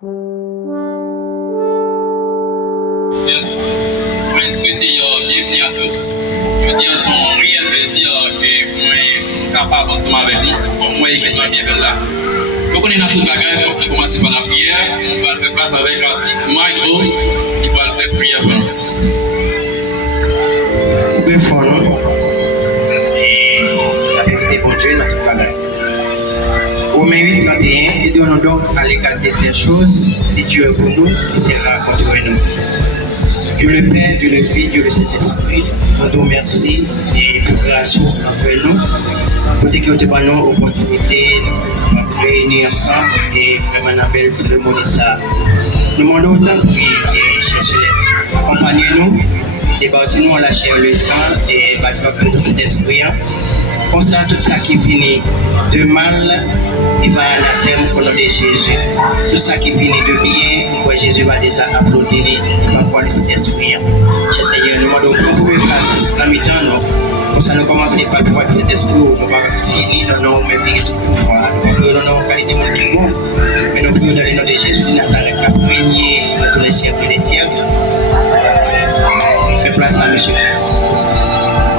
Je souhaite bienvenue à tous. Je dis à son réel plaisir que vous êtes capable ensemble avec nous. Comme moi, qui est bien là. Donc, on est dans tout le bagage. Donc, on va commencer par la prière. On va faire place avec l'artiste Michael. Il va faire prière pour nous. Bien fort, non? Et la vérité, bon Dieu, dans tout le bagage. Romains 8, 31, aidons-nous donc à l'égard de ces choses. Si Dieu est pour nous, qui sera contre nous? Dieu le Père, Dieu le Fils, Dieu le Saint-Esprit, nous te remercie et pour grâce envers nous, pour que nous avons l'opportunité de réunir ensemble et vraiment une belle cérémonie. Nous demandons autant de chercher, accompagnez-nous, débattez-nous à la chair le sang et bâtiment présent cet esprit. Constant tout ça qui finit de mal, il va à la terme au nom de Jésus. Tout ça qui finit de bien, moi Jésus va déjà applaudir, il va voir cet esprit. Cher Seigneur, nous demandons pour trouver place dans le mi-temps, non? Comme ça, nous commençons par le pouvoir de cet esprit, on va finir dans nos mêmes tout pouvoir. Nous prions dans nos qualités de qui bon, mais nous prions dans le nom de Jésus de Nazareth, qui a régné dans tous les siècles et les siècles. Fais place à Monsieur.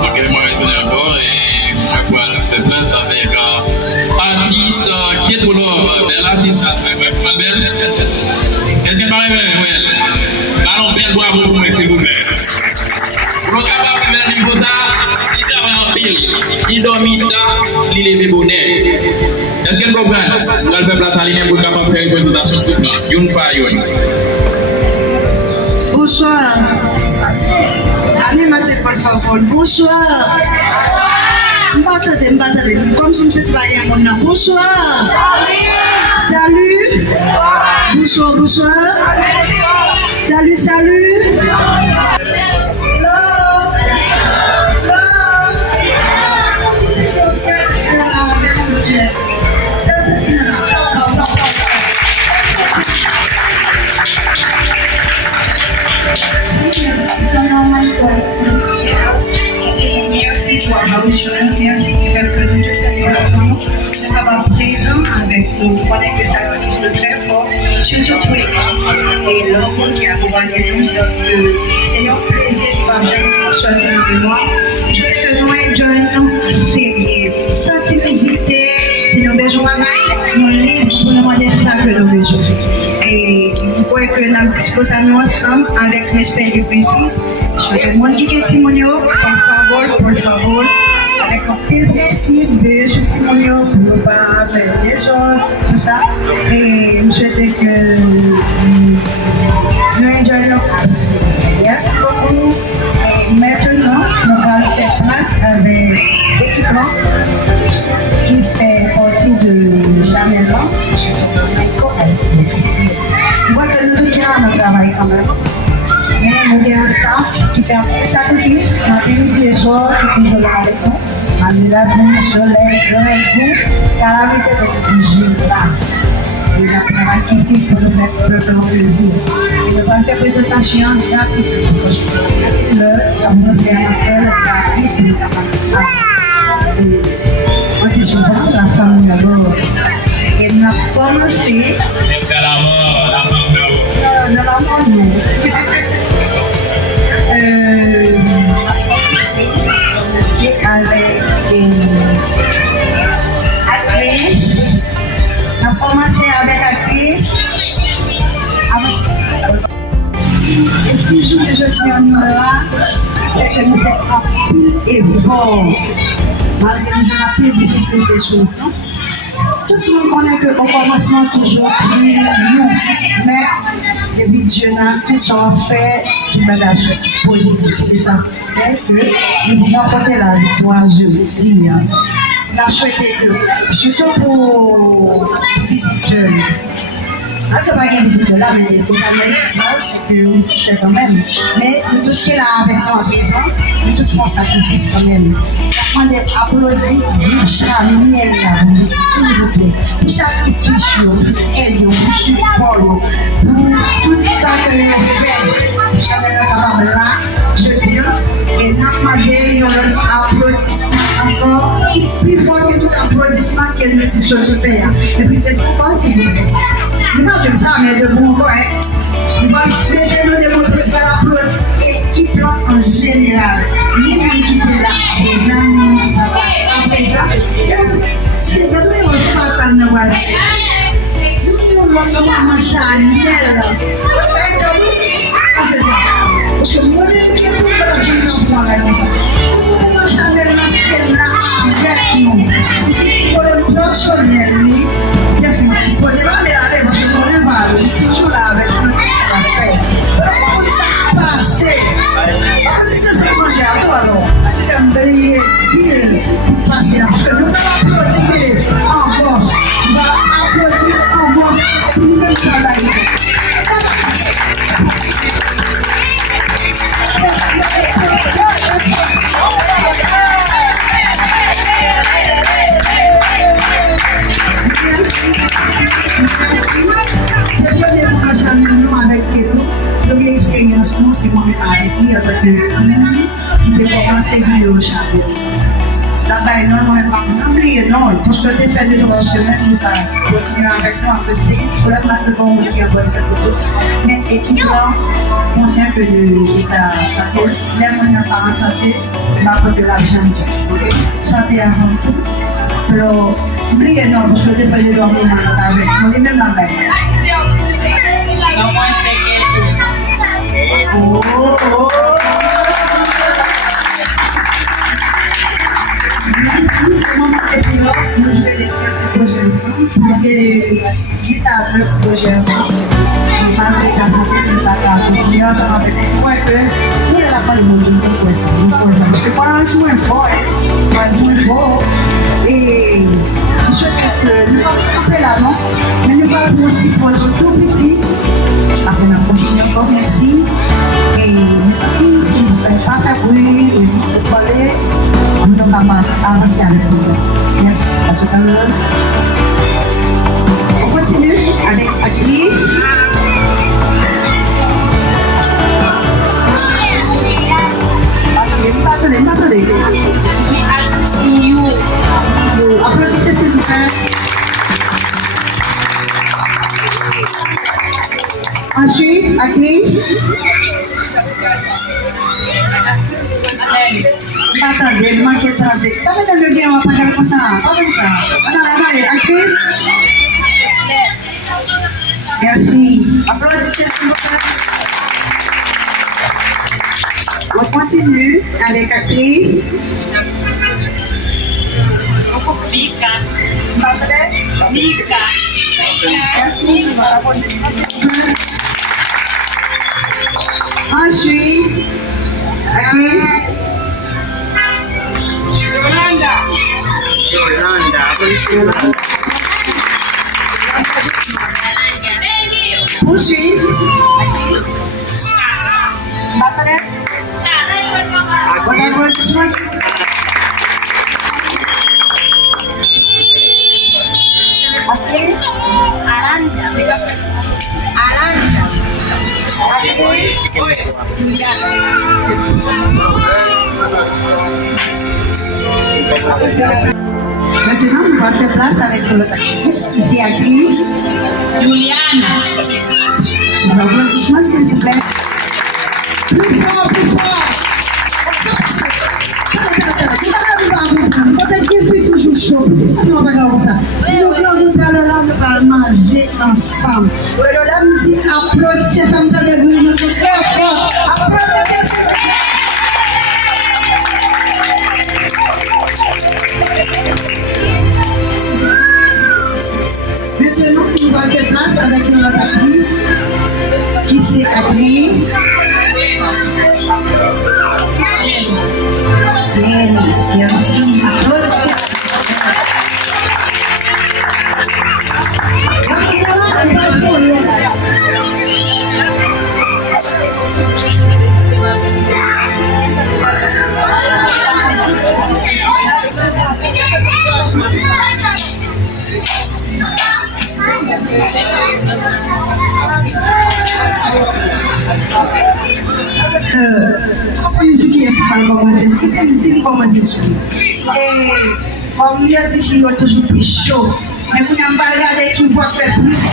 Ok, moi, je vais encore et je vais faire place avec l'artiste qui est au nord. L'artiste, c'est belle. Est-ce que pareil, oui? Ballon belle, bravo pour moi, s'il vous plaît. Pour capable de faire un niveau ça, il travaille en pile. Il dormit là, il est bébonnet. Est-ce que vous comprenez? Nous allons faire place à l'île pour capable de faire une présentation tout le temps. Youn par youn. Bonsoir. Animatez par favor. Bonsoir. M'attendez. Comme si je ne mon nom. Bonsoir. Salut. Bonsoir. Salut. Merci pour la mission, merci qui fait que nous sommes capables présents avec nous. On connaît que ça nous très fort, surtout pour et l'homme qui accompagne nous, c'est un plaisir de partager choisir de moi. Je sais que nous enjoyons c'est sensibilité, si nous besoin nous livres pour nous demander ça que nous besoin. Et vous voyez que nous avons discuté ensemble avec respect du principe. Je vais demander qui est Timonio, por favor, avec un peu de principe, de Timonio, pour ne pas faire des choses, tout ça. Et je souhaite que nous enjoyions assez. Merci beaucoup. Et maintenant, nous allons faire place avec l'équipement qui fait partie de Jamelon. Je vois que nous déjà notre travail quand même. Mais nous avons un staff qui fait des sacrifices, matin, midi et soir, qui est toujours là avec nous. On la vie, soleil, vous, calamité de Jésus là. Et le travail qui fait pour nous mettre le plan plaisir. Et nous allons faire présentation rapide. Ça nous fait un appel rapide pour nous capaciter. On dit souvent, la famille d'abord. Et nous avons commencé. Non, avec actrice. On a commencé avec actrice. Et si je suis là, c'est que nous faisons un pile et bon. Malgré que j'ai la difficulté sur le plan. Tout le monde connaît qu'au commencement, toujours plus nous. Mais depuis Dieu n'a tout son fait, tout le monde a fait positif. C'est ça. Et que nous pouvons porter la victoire, je vous dis. On a souhaité que, surtout pour visiteurs, on ne peut pas visiter là, mais il faut pas c'est que nous sommes quand même. Mais de tout qui est là avec nous en présent, nous tous font sacrifice quand même. On est applaudi, Chamiel là, s'il vous plaît. Pour sacrifice, pour aide, pour support, pour tout ça que nous faisons. Chamiel là, je dis, et nous avons demandé un applaudissement encore plus fort que tout applaudissement que nous avons fait. Et puis, peut-être pas, s'il vous plaît. nous pas de ça, mais de bon corps. Nous allons nous démontrer que l'applaudissement équipe en général, les gens qui étaient là, les amis qui étaient là, après ça, c'est parce que nous ne pas nous voir. Nous avons Chanel. Ça c'est bien. Parce que moi, je suis tout le temps dans le point là. Nous Chanel est là avec nous. Si vous le personnel, il y a un petit peu de mal à aller parce que nous on va toujours là avec nous. Pase. Si ça se mange à toi alors, faire un briller fil pour passer là. Parce que nous allons applaudir en bosse. On va applaudir en bosse pour nous même travailler. C'est le premier moment avec nous. Donc l'expérience, nous, c'est moi avec lui, avec lui, il peut commencer à vivre au chapeau. Là-bas, non, on n'est pas oublié, non, parce que tu fait de 3 semaines, il va continuer avec nous en petit, pour la marque de bon, il y a bonne cette mais équipe là, conscient que l'État santé, même on n'a pas en santé, par contre, l'argent, ok? Santé avant tout. Alors, oubliez, non, parce que tu fait de 3 semaines avec nous, les mêmes là-bas. Merci, c'est mon moment nous je vais faire le projet ensemble. Juste après le projet ensemble. On va avec la santé, on va continuer ensemble avec moi que nous n'avons pas de mots pour ça. Parce que pendant ce moment fort, et je souhaite que nous ne pas faire là, non, mais nous allons faire un petit projet tout petit. Après, on continue encore, merci. Et mes amis, si vous ne faites pas faire bruit, vous pouvez parler, nous allons avancer avec vous. Merci, à tout à l'heure. On continue avec Alice. Attendez. Applaudissez s'il vous plaît. Ensuite, Alice. Attendez, manquez attendez. Ça va être le bien, on va pas faire comme ça. Pas comme ça. Allez, Alice. Merci. Applaudissez s'il vous plaît. On continue avec Alice. Ensuite, Alice. Yolanda. Poursuite. Battery. Maintenant, on va faire place avec l'autre actrice, ici actrice. Juliana. Sous applaudissements, s'il vous plaît. Plus fort, plus fort. Quand il fait toujours chaud, pourquoi ça ne va pas comme ça? Si nous voulons nous aller là, nous allons manger ensemble. Alors là, nous dit applaudissez, femmes dans les bruits, nous sommes très forts. Applaudissez, s'il vous plaît. Maintenant, on va faire place avec notre actrice, qui c'est actrice. Merci. Et comme il a dit qu'il est toujours plus chaud, Mais vous n'avez pas regardé qui va faire plus.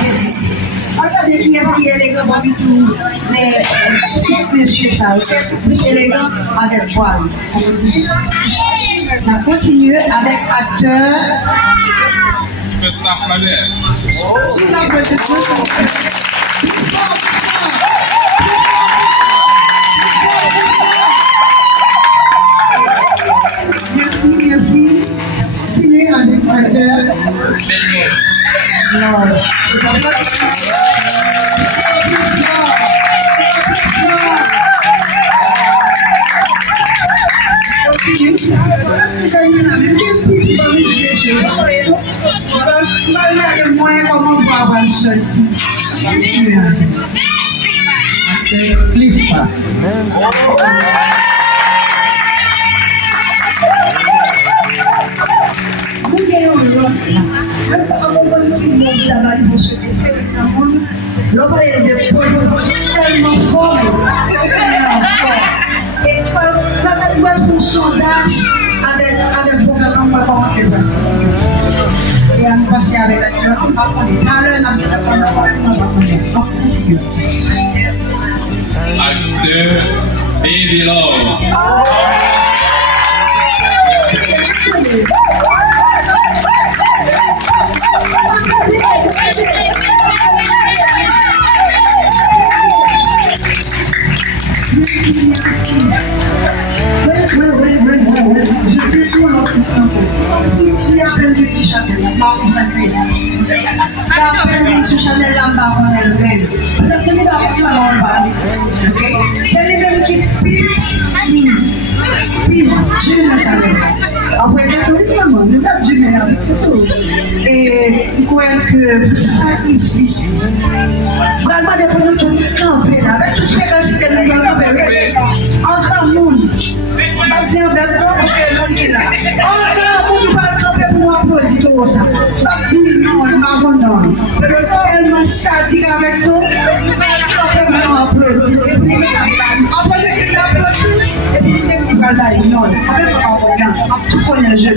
Regardez qui est élégant parmi tous les 5 messieurs ça. Qu'est-ce que plus élégant avec voile? On continue. On continue avec acteur. Sous applaudissements. Merci, merci. Continuez avec l'acteur. Non. Continue. Si j'ai une même petite moi comment pour avoir sorti. Continue. Clip pas. L'homme est de politique tellement fort, et quand elle voit un sondage avec vos parents, comment elle va continuer. Et on va passer avec l'acteur, on va prendre les talents, on va prendre continue. Acteur Baby Love. Je sais tout l'autre. Si il appelle du Chanel, sur Chanel, là-bas, on est le même. Peut-être que nous avons dit ok? C'est les mêmes qui piment Dieu dans Chanel. Après, nous avons Dieu, mais avec tout. Et il croit que le sacrifice, vraiment, des produits tout campés, avec tout ce que nous avons fait, en tant que monde, on va dire vers toi, parce que le monde est là. On va camper pour nous applaudir tout ça. Non, nous abandonnons. Tellement sadique avec nous, on va camper pour nous applaudir. Et puis, on va les applaudir, et puis, ils vont aller. Non, on va pas regarder. Tout connaît le jeu.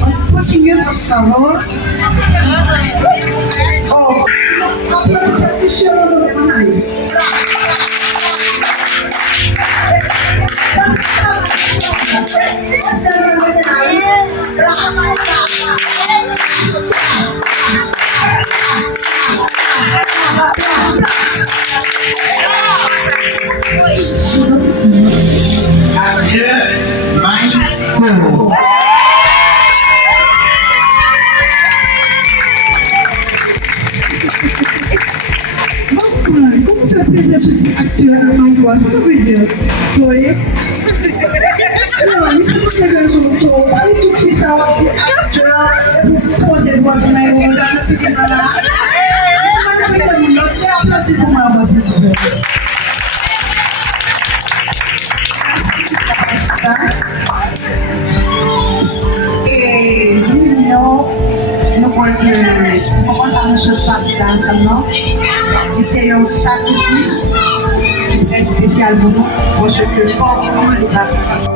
On continue, par favor. Oh, on peut être sur le monde. Adieu, Michael. Comment faire plaisir sur cet acteur Michael? C'est ça que je veux dire. Oui. Non, mais c'est pour ça que je trouve pas du tout fait ça. C'est acteur pour poser le doigt de Michael. Vous avez fait des malades. C'est pas que c'est mon autre. C'est applaudi pour moi, s'il vous plaît. Et nous voyons que si on pense à nous se passer dans ensemble, et c'est un sacrifice qui est très spécial pour nous, parce que pour nous, les baptisés.